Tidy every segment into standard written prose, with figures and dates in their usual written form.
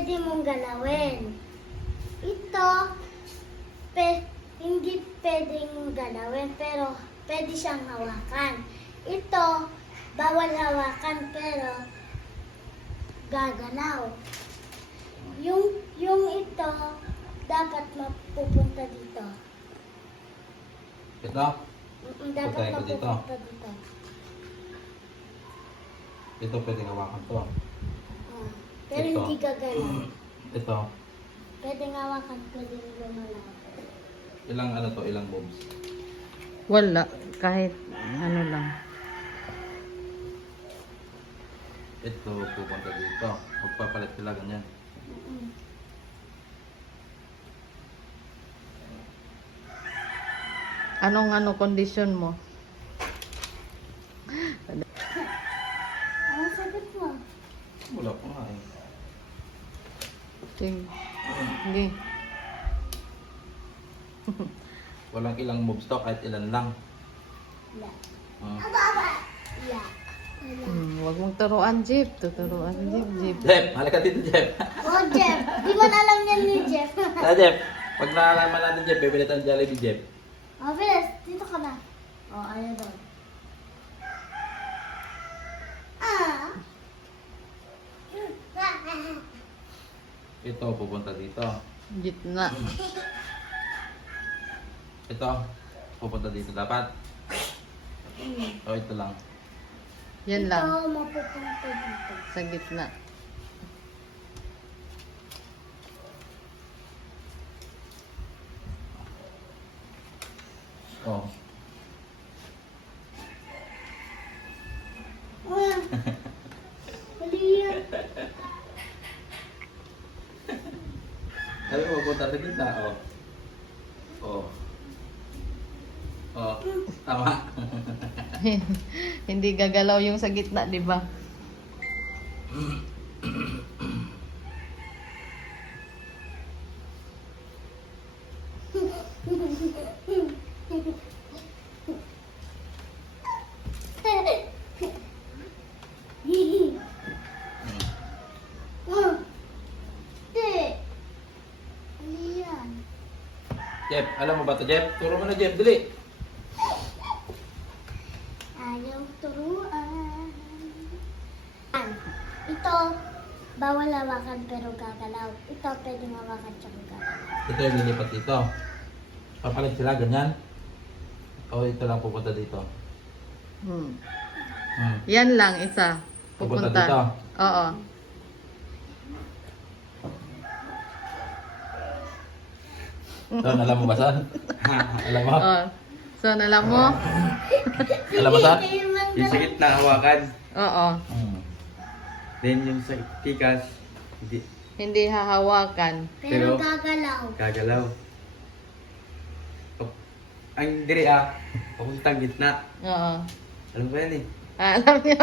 pwede mong galawin. Ito, hindi pwedeng galawin, pero pwede siyang hawakan. Ito, bawal hawakan, pero gagalaw. Yung ito, dapat mapupunta dito. Ito? Dapat Punta ito dito. mapupunta dito. Ito pwede hawakan to. Pero Ito. hindi gagalaw. Ito. Pwede hawakan, pwede gumalaw. Ilang ano to? Ilang moves? Wala. Kahit ano lang. Ito pupunta dito. Magpapalit sila ganyan. Anong kondisyon mo? Ano sagot mo? Wala pa nga eh. Sige. Hindi. Walang ilang moves to, kahit ilan lang. Wala. Ah. Wala. Huwag mong turuan, Jeep. Tuturuan, Jeep. Jeff, halika dito, Jeff. Oh, Jeff. Di man alam yan ni Jeff. Jeff, pag nalaman natin, Jeff, bibili tayo ng Jollibee, Jeff. Oh, Bilis. Dito ka na. Oh, ayaw daw. Ah. Ito pupunta dito. Gitna. Ito pupunta dito dapat. O ito lang. Yan lang. Ito, mapupunta dito. Sa gitna. Oh. Ah. Mali yan. Sabi mo pupunta sa gitna, oh. Oh. Oh, tama. Hindi gagalaw yung sa gitna, di ba? Jeff, alam mo ba ito, Jeff? Turo mo na, Jeff, dali. Ayaw turuan. Ito, bawal hawakan pero gagalaw. Ito, pwedeng hawakan tsaka gagalaw. Ito yung lilipat dito. Papalit sila, ganyan. O ito lang pupunta dito. Hmm. Hmm. Yan lang, isa. Pupunta Pupunta. dito? Oo. Son, alam mo ba, Son? Alam mo? Oh. So, alam mo? Alam mo, Son? Yung sa gitna hawakan. Oo. Hmm. Then yung sa tikas, hindi Hindi hahawakan. Pero Pero- gagalaw. gagalaw. Ang diri papuntang gitna. Oo. Alam mo ba yan eh? Alam niyo.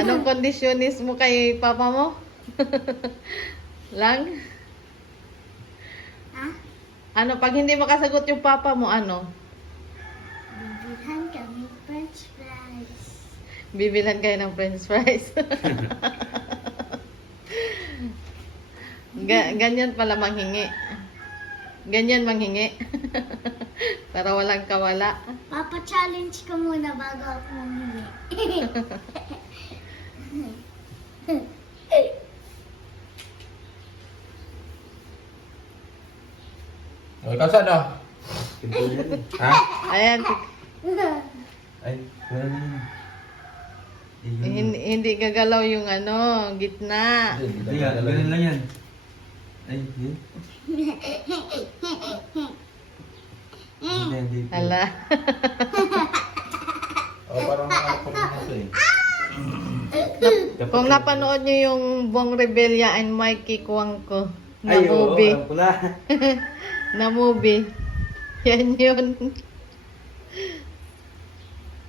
Anong kondisyonis mo kay papa mo? Lang? Ha? Ano, pag hindi makasagot yung papa mo, ano? Bibilhan kami french fries. Bibilhan kayo ng french fries. Ganyan pala manghingi. Ganyan manghingi. Para walang kawala. Papa-challenge ka muna bago ako humingi. O, ikaw, Son, oh. Simple yan eh. Ha? Ayan, Ay, wala na yun. hindi gagalaw yung ano, gitna. Hindi nga, ganun lang yan. Ay, yun. Hindi, hindi. Hala. O, parang ano pa rin ito eh. Kung napanood nyo yung Bong Rebella and Mikey Cuangco na Ay, oo, movie. alam ko na. Na movie. Yan yun.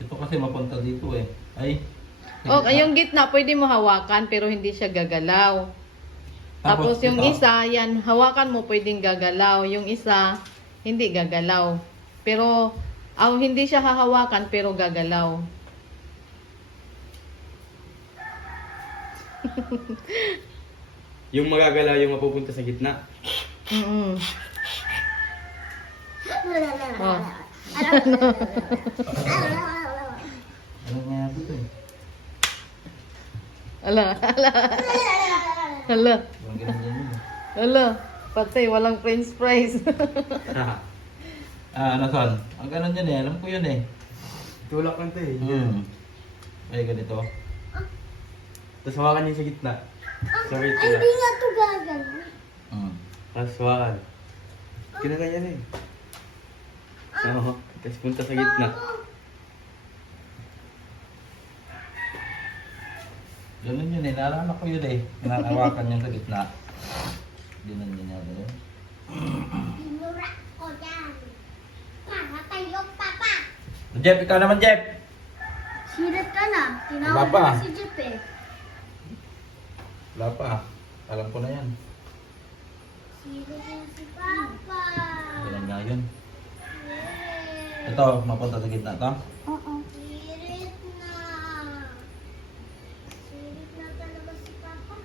Ito kasi mapunta dito eh. Ay. O, yung gitna, pwede mo hawakan pero hindi siya gagalaw. Tapos yung ito. isa, yan, hawakan mo pwedeng gagalaw. Yung isa, hindi gagalaw. Pero, hindi siya hahawakan pero gagalaw. Yung magagalaw yung mapupunta sa gitna. Mm. Oh. Ano nga ito eh? Ala, ala. Ala, Yung ganun yun. ala. Patay, walang french fries. Ano son? Ang ganun yun eh. Alam ko yun eh. Tulak lang to eh. Ay, ganito. Tapos hawakan yung sa gitna. Sabay Ay, tula. hindi nga ito gagano. Tapos hawakan. Kinaganyan eh. Oo. Tapos punta sa gitna. Ganun yun eh. Naalala ko yun eh. Kinakawakan yung sa gitna. Ganun yun yun. Binura ko yan. Para kayo, Papa. Jeff, ikaw naman Jeff! Sirit ka na. Wala Tinawag pa. na si Jeep eh. Wala pa. Alam ko na yan. Sirit na si Papa. Ganun nga yun. Sirit. Ito, mapunta sa gitna to. Oo. Sirit na. Sirit na talaga si Papa.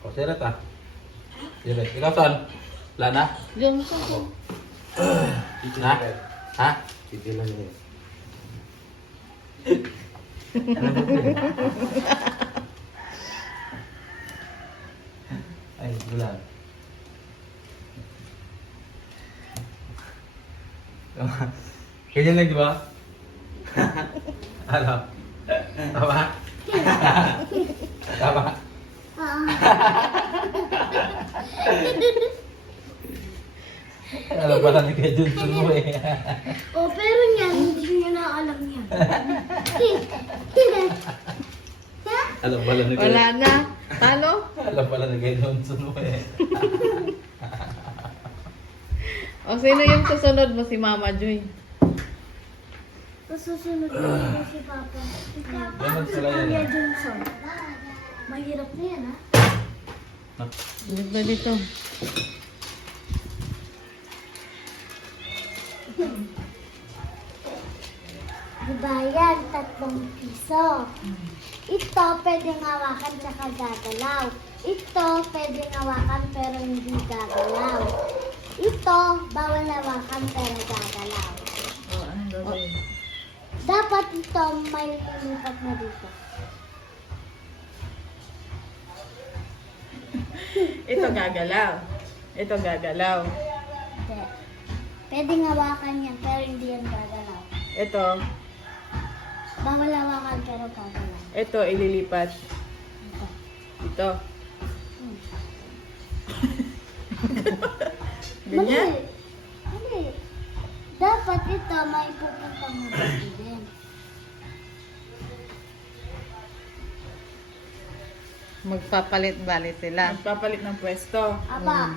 O, sirat ah. Sirat. Ikaw son? Wala na? Diyan ka. Ha? Ha? Sige lang yun. Ano ba ito? Ay, wala. Ganyan lang, di ba? Ano? Tama? Tama? Oo. Alam pala ni Kuya Junjun mo eh. Oh, pero niyan, hindi niya na alam yan. Alam pala ni Kuya Wala na. Talo? Alam pala ni Kuya Junjun mo eh. O sino yung susunod mo si Mama Joy? Masusunod na si Papa. Si Papa, Ganun si sila yan, Kuya ah. Johnson. Mahirap na yan, ha? Dito, dito. Diba yan? 3 piso. Ito, pwedeng hawakan tsaka gagalaw. Ito, pwedeng hawakan pero hindi gagalaw. Ito, bawal hawakan pero gagalaw. O, anong gagawin? Dapat ito may lilipat na dito. Ito gagalaw. Ito gagalaw. Hindi. Pwedeng hawakan yan pero hindi yan gagalaw. Ito. Bawal hawakan pero gagalaw. Ito ililipat. Ito. Ito. Hmm. Ganyan? Mali. Mali. Dapat ito may pupunta mo dito din. Magpapalit-balit sila. Magpapalit ng pwesto. Aba,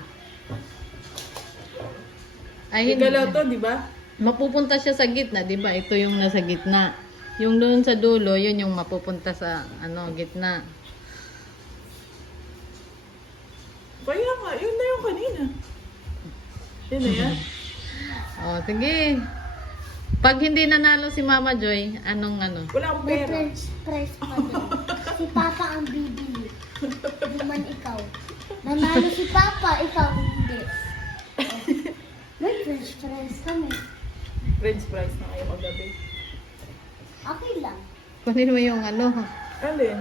Ay, Galaw to, di ba? mapupunta siya sa gitna, di ba? Ito yung nasa gitna. Yung doon sa dulo, yun yung mapupunta sa gitna. Kaya nga, yun na yung kanina. Yun na yan. O, sige. Pag hindi nanalo si Mama Joy, anong ano? Wala akong may pera. French fries pa doon. Si Papa ang bibili. Hindi man ikaw. Nanalo si Papa, ikaw hindi. May French fries kami. French fries na kayo kagabi. Okay lang. Kunin mo yung ano. Alin?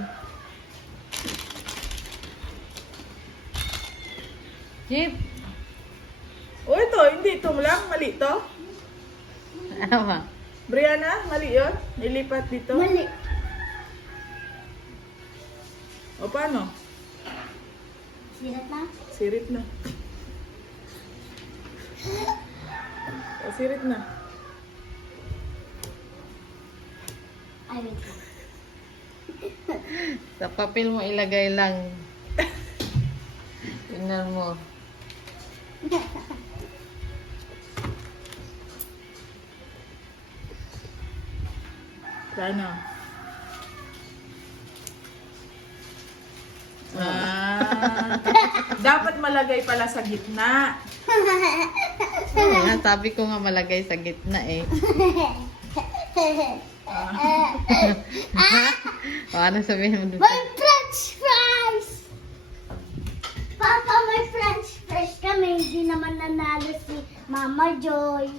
Jeep. O ito, hindi ito lang. Mali to. Ano ba? Brianna, mali yun. Ilipat dito. Mali. O paano? Sirat na? Sirit na. O sirit na. Ay, wait lang. Sa papel mo ilagay lang. Tingnan mo. Paano? Dapat malagay pala sa gitna. Ayan, sabi ko nga malagay sa gitna eh. Ano sabihin mo dito? May french fries! Papa, may french fries kami. Hindi naman nanalo si Mama Joy.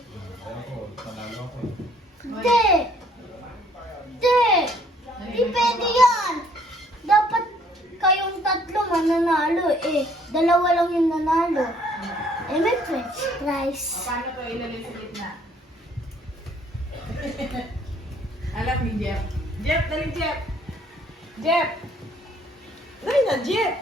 Hindi! Hindi! Hindi pwede yan! Dapat kayong tatlo mananalo eh. Dalawa lang yung nanalo. Eh, may french fries. Paano to ilalagay sa gitna? Alam ni Jeff. Jeff, dali Jeff! Jeff! Dali na, Jeff!